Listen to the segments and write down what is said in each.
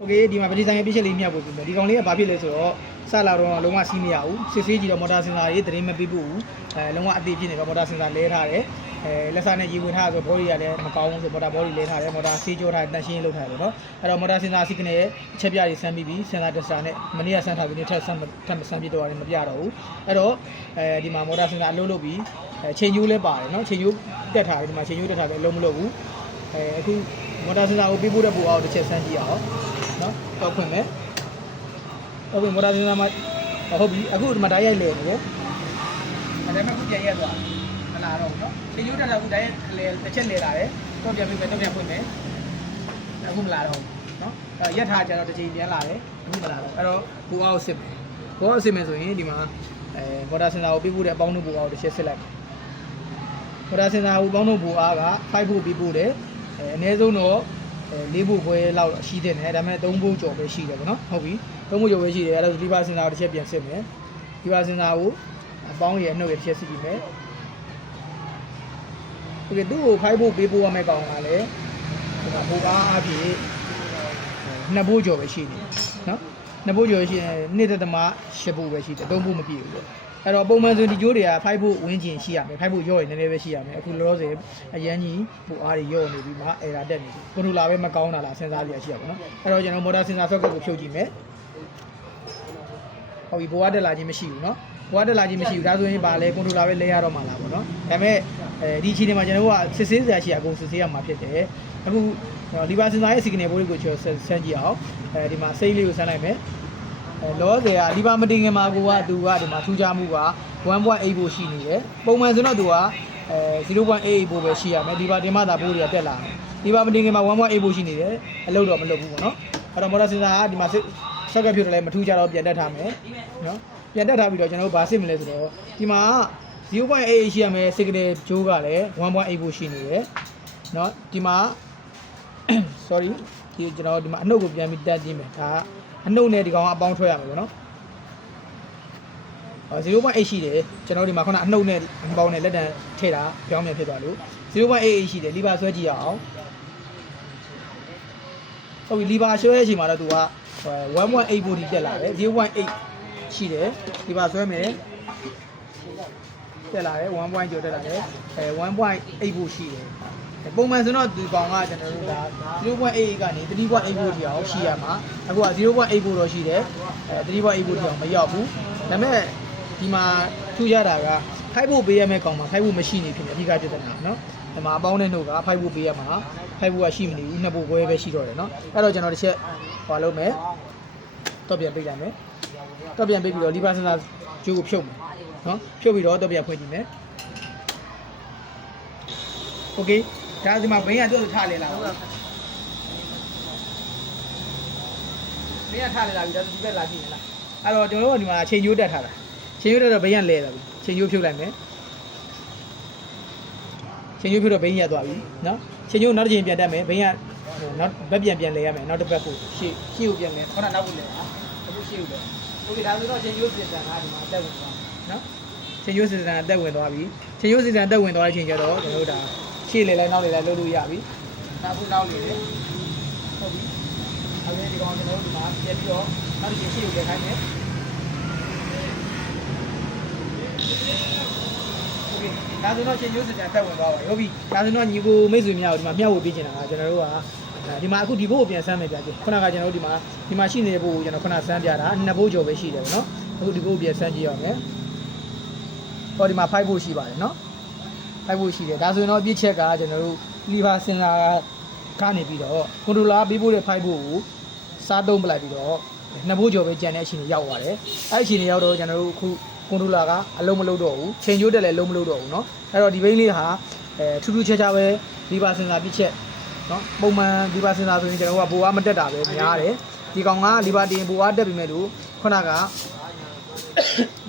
โอเคဒီမှာဗီဒီဆိုင်ရဲ့ပြည့်ချက်လေးမြောက်ပို့ပြီးမယ်ဒီကောင်လေးကဘာဖြစ်လဲဆိုတော့စလာတော့လုံးဝစီးမရဘူးစစ်ဆေးကြည့်တော့မော်တာစင်ဆာတွေသတင်းမပေးဘူးအဲလုံးဝအသေးဖြစ်နေတော့မော်တာစင်ဆာလဲထားတယ်အဲလက်စားနဲ့ရေဝင်ထားဆိုဘော်ဒီကလည်းမကောင်းဘူးဆိုမော်တာဘော်ဒီလဲထားတယ်မော်တာဆေးကြောထားတန်ရှင်းလုပ်ထားတယ်နော်အဲ့တော့မော်တာစင်ဆာစီကနေရဲ့အချက်ပြတွေဆန်းပြီးပြီးစင်ဆာတက်စတာနဲ့မနေ့ကဆန်းထားပြီးနေ့ထပ်ဆန်းထပ်မဆန်းပြတော့လည်းမပြတော့ဘူးအဲ့တော့အဲဒီမှာမော်တာစင်ဆာအလုပ်လုပ်ပြီးအဲချိန်ကျိုးလည်းပါတယ်နော်ချိန်ကျိုးတက်ထားတယ်ဒီမှာချိန်ကျိုးတက်ထားတယ်အလုံးမလုပ်ဘူးအဲအခု မော်တာစင်ဆာကိုပြပို့တဲ့ပူအောင်တစ်ချက်ဆန်းကြည့်ရအောင်နော်တောက်ခွင့်မယ်တောက်ခွင့်မော်တာစင်ဆာမှာဟုတ်ပြီအခုဒီမှာဓာတ်ရိုက်လဲနေတယ်အဲဒါမှအခုပြန်ရက်သွားမလာတော့ဘူးနော်ချိန်ကျိုးတက်တာအခုဓာတ်ရိုက်လဲတစ်ချက်လဲလာတယ်တော့ပြန်ပြီးမယ်တော့ပြန်ဖွင့်မယ်အခုမလာတော့ဘူးနော်အဲရက်ထားကြတော့တစ်ချိန်ပြန်လာတယ်အခုမလာတော့အဲ့တော့ဘူအောင်စစ်မယ်ဘူအောင်စစ်မယ်ဆိုရင်ဒီမှာအဲမော်တာစင်ဆာကိုပြပို့တဲ့အပေါင်းတို့ဘူအောင်တစ်ချက်စစ်လိုက်မော်တာစင်ဆာကိုပေါင်းတို့ဘူအားက5ဖို့ပြပို့တယ် အဲအနည်းဆုံးတော့ အဲလေးဖို့ခွဲလောက်ရှိတဲ့နဲ့ဒါပေမဲ့သုံးဖို့ကျော်ပဲရှိတယ်ပေါ့နော်ဟုတ်ပြီသုံးဖို့ကျော်ပဲရှိတယ်အဲ့ဒါဆိုဒီပါစင်တာကိုတစ်ချက်ပြန်စစ်မယ်ဒီပါစင်တာကိုအပေါင်းရဲ့အနှုတ်ရဲ့တစ်ချက်စစ်ကြည့်မယ်โอเคသူ့ကိုဖိုက်ဖို့ပေးဖို့ရမယ့်ကောင်ကလည်းဒီမှာဘူကားအဖြစ်နှစ်ဖို့ကျော်ပဲရှိနေနော်နှစ်ဖို့ကျော်ရှိရင်နှစ်သက်သမားရှစ်ဖို့ပဲရှိတယ်သုံးဖို့မပြည့်ဘူးပေါ့ အဲ့တော့ပုံမှန်ဆိုဒီကြိုးတွေကဖိုက်ဖို့ဝင်းကျင်ရှိရမယ်ဖိုက်ဖို့ရော့ရင်နည်းနည်းပဲရှိရမယ်အခုလောလောဆယ်အရန်ကြီးပူအားတွေရော့နေပြီးမှအဲဒါတက်နေပြီကွန်ထရိုလာပဲမကောင်းတာလားစဉ်းစားကြရရှိရပါတော့အဲ့တော့ကျွန်တော်မော်တာစင်ဆာဆော့ကတ်ကိုဖြုတ်ကြည့်မယ်ဟုတ်ပြီဘိုးကတက်လာခြင်းမရှိဘူးเนาะဘိုးကတက်လာခြင်းမရှိဘူးဒါဆိုရင်ဗာလဲကွန်ထရိုလာပဲလဲရတော့မှာလားပေါ့နော်ဒါပေမဲ့အဲဒီအချိန်ဒီမှာကျွန်တော်တို့ကစစ်ဆေးစရာရှိအကုန်စစ်ဆေးရမှာဖြစ်တယ်အခုလီဗာစင်ဆာရဲ့စီကနေဘိုးလေးကိုကျွန်တော်ဆန်းကြည့်အောင်အဲဒီမှာစိတ်လေးကိုဆန်းလိုက်မယ် အဲ လောဆယ်ကလီဗာမတင်ခင်မှာကိုကသူကဒီမှာထူးခြားမှုက1.8ဖို့ရှိနေတယ်ပုံမှန်ဆိုတော့သူကအဲ0.88ဖို့ပဲရှိရမယ်ဒီပါတင်မှသာပိုးတွေကတက်လာတယ်ဒီပါမတင်ခင်မှာ1.8ဖို့ရှိနေတယ်အလုပ်တော့မလုပ်ဘူးပေါ့နော်အဲ့တော့မော်ဒယ်စင်ဆာကဒီမှာဆက်ကဖြစ်တယ်လည်းမထူးခြားတော့ပြန်တက်ထားမယ်နော်ပြန်တက်ထားပြီးတော့ကျွန်တော်တို့ဗာစစ်မလဲဆိုတော့ဒီမှာ0.88ရှိရမယ် signal ဂျိုးကလည်း1.8ဖို့ရှိနေတယ်နော်ဒီမှာ sorry ဒီကျွန်တော်ဒီမှာအနှုတ်ကိုပြန်ပြီးတက်ကြည့်မယ်ဒါကအနှုတ်နဲ့ဒီကောင်ကအပေါင်းထွက်ရမယ်ပေါ့နော်အော်0.8ရှိတယ်ကျွန်တော်ဒီမှာခုနအနှုတ်နဲ့အပေါင်းနဲ့လက်တံထည့်တာပြောင်းပြန်ဖြစ်သွားလို့0.88ရှိတယ်လီဗာဆွဲကြည့်ရအောင်ဟုတ်ပြီလီဗာဆွဲတဲ့အချိန်မှာတော့သူက1.8ဖို့ဒီတက်လာတယ်0.8ရှိတယ်လီဗာဆွဲမယ်တက်လာတယ်1.0ကျော်တက်လာတယ်အဲ1.8ဖို့ရှိတယ် ပုံမှန်ဆိုတော့ဒီကောင်ကကျွန်တော်တို့ဒါ0.8ကနေ3.8ကိုတိအောင်ရှိရမှာအခုက0.8ကိုတော့ရှိတယ်အဲ3.8ကိုတိအောင်မရောက်ဘူးဒါပေမဲ့ဒီမှာထူးခြားတာကဖိုက်ဖို့ပေးရမယ့်ကောင်မှာဖိုက်ဖို့မရှိနေဖြစ်နေအဓိကပြဿနာနော်ဒီမှာအပေါင်းတဲ့နှုတ်ကဖိုက်ဖို့ပေးရမှာဖိုက်ဖို့ကရှိမနေဘူးနှစ်ဖို့ခွဲပဲရှိတော့တယ်နော်အဲ့တော့ကျွန်တော်တစ်ချက်ဟွာလုပ်မယ်တော့ပြန်ပေးလိုက်မယ်တော့ပြန်ပေးပြီးတော့ liver sensor ကျိုးကိုဖြုတ်မယ်နော်ဖြုတ်ပြီးတော့တော့ပြန်ဖွင့်ကြည့်မယ် okay ဒါဒီမှာဘင်းကသူ့ကိုထားလေလာဟုတ်လားဘင်းကထားလေလာပြီဒါဒီဘက်လာကြည့်ရလားအဲ့တော့ကျွန်တော်တို့ကဒီမှာချိန်ကျိုးတက်ထားတာချိန်ကျိုးတက်တော့ဘင်းကလဲလာပြီချိန်ကျိုးဖြုတ်လိုက်မယ်ချိန်ကျိုးဖြုတ်တော့ဘင်းရက်သွားပြီနော်ချိန်ကျိုးနောက်တစ်ချိန်ပြန်တက်မယ်ဘင်းကဟိုနောက်ဘက်ပြန်ပြန်လဲရမယ်နောက်တစ်ဘက်ကိုရှေ့ရှေ့ကိုပြန်လဲခေါင်းနောက်ကိုလဲဟာအခုရှေ့ကိုလဲโอเคဒါဆိုတော့ချိန်ကျိုးပြင်စံကဒီမှာအသက်ဝင်သွားနော်ချိန်ကျိုးစီစံအသက်ဝင်သွားပြီချိန်ကျိုးစီစံအသက်ဝင်သွားတဲ့အချိန်ကျတော့ကျွန်တော်တို့ဒါ ရှေ့လေလိုက်နောက်လေလိုက်လုပ်လို့ရပြီနောက်ခုနောက်လေဟုတ်ပြီအခုဒီကောင်ကျွန်တော်တို့ဒီမှာပြည့်ပြီးတော့နောက်တစ်ချိန်ရှေ့ကိုလေခိုင်းမယ်ဒါဆိုတော့ရှင်မျိုးစင်ပြန်ဖက်ဝင်သွားပါရောပြီဒါဆိုတော့ညီကိုမိတ်ဆွေများကိုဒီမှာမျှဝေပေးချင်တာကကျွန်တော်တို့ကဒီမှာအခုဒီဘို့ကိုပြန်ဆမ်းမယ်ပြကြည့်ခုနကကျွန်တော်တို့ဒီမှာဒီမှာရှိနေတဲ့ဘို့ကိုကျွန်တော်ခုနဆမ်းပြတာနှစ်ဘို့ကျော်ပဲရှိတယ်ဗောနော်အခုဒီဘို့ကိုပြန်ဆမ်းကြည့်ရအောင်ဟောဒီမှာ5ဘို့ရှိပါတယ်နော် 5ဘို့ရှိတယ်ဒါဆိုရင်တော့အပြည့်ချက်ကကျွန်တော်တို့လီဗာစင်လာကနေပြီးတော့ကွန်ထရိုလာပေးဖို့တဲ့5ဘို့ကိုစားသုံးပလိုက်ပြီးတော့နှစ်ဘို့ကျော်ပဲကြံတဲ့အချိန်ကြီးရောက်သွားတယ်အဲ့အချိန်ကြီးရောက်တော့ကျွန်တော်တို့အခုကွန်ထရိုလာကအလုံးမလုံးတော့ဘူးချိန်ကျိုးတက်လည်းလုံးမလုံးတော့ဘူးเนาะအဲ့တော့ဒီဘိန်းလေးဟာအဲထူးထူးခြားခြားပဲလီဗာစင်လာပြည့်ချက် နော်ပုံမှန်ဒီပါစင်တာဆိုရင်ကျွန်တော်ကဘိုအားမတက်တာပဲများတယ်ဒီကောင်ကလီဘာတင်ဘိုအားတက်ပြီမဲ့လို့ခုနက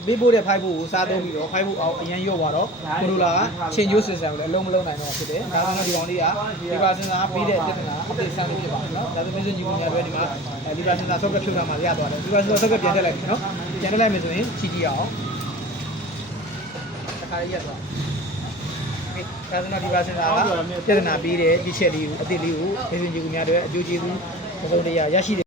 ပေးဖို့တဲ့ဖိုက်ဖို့ကိုစားသုံးပြီးတော့ဖိုက်ဖို့အောင်အရင်ရော့သွားတော့ကိုလိုလာကချင်းကျိုးစင်ဆန်ကိုလည်းအလုံးမလုံးနိုင်တော့ဖြစ်တယ်ဒါဆိုတော့ဒီကောင်လေးကဒီပါစင်တာပေးတဲ့တက်တာအပြည့်ဆန်းလို့ဖြစ်ပါတယ်နော်ဒါဆိုမျိုးစညီမများပဲဒီမှာဒီပါစင်တာဆော့ကဖြုတ်တာမှရသွားတယ်ဒီပါစင်တာဆော့ကပြန်တက်လိုက်ပြီနော်ပြန်တက်လိုက်မယ်ဆိုရင်ချီကြည့်အောင်တစ်ခါလေးရက်သွားဒါဆိုတော့ဒီပါစင်တာကပြဿနာပြီးတဲ့ဒီချက်လေးကိုအစ်စ်လေးကိုဒေသင်ကြီးကူများတွေအကျိုးကျေးဇူးသုံးတရားရရှိတယ်